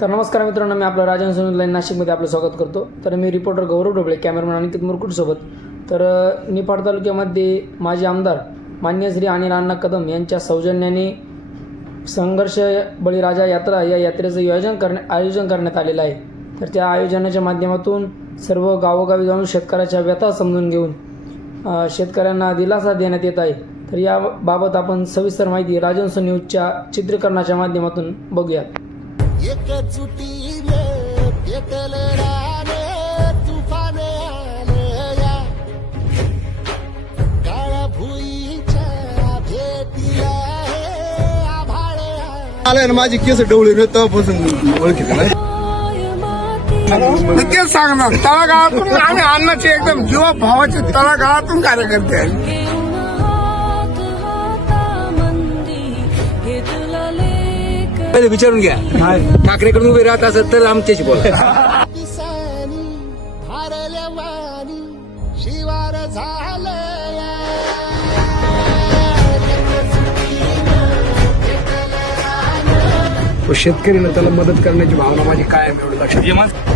तर नमस्कार मित्रांनो, मी आपलं राजन सोनल लाईन नाशिकमध्ये आपलं स्वागत करतो. तर मी रिपोर्टर गौरव ढोबळे, कॅमेरामॅन अनिकेत मुरकुटसोबत. तर निफाड तालुक्यामध्ये माजी आमदार मान्य श्री अनिल अण्णा कदम यांच्या सौजन्याने संघर्ष बळीराजा यात्रा या यात्रेचं आयोजन करण्यात आलेलं आहे. तर त्या आयोजनाच्या माध्यमातून सर्व गावोगावी जाऊन शेतकऱ्याच्या व्यथा समजून घेऊन शेतकऱ्यांना दिलासा देण्यात येत आहे. तर याबाबत आपण सविस्तर माहिती राजहंस न्यूजच्या चित्रीकरणाच्या माध्यमातून बघूयात. माझी केस डवळी तेव्हापासून ओळखीत नाही. तेच सांगणार, तळागाळातून आम्ही अन्नाचे एकदम जीवा भावाचे तळागाळातून कार्यकर्ते आहे. पहिले विचारून घ्या, ठाकरेकडून उभे राहत असत तर आमच्याशी बोला. शेतकरी त्याला मदत करण्याची भावना माझी कायम एवढं लक्षात.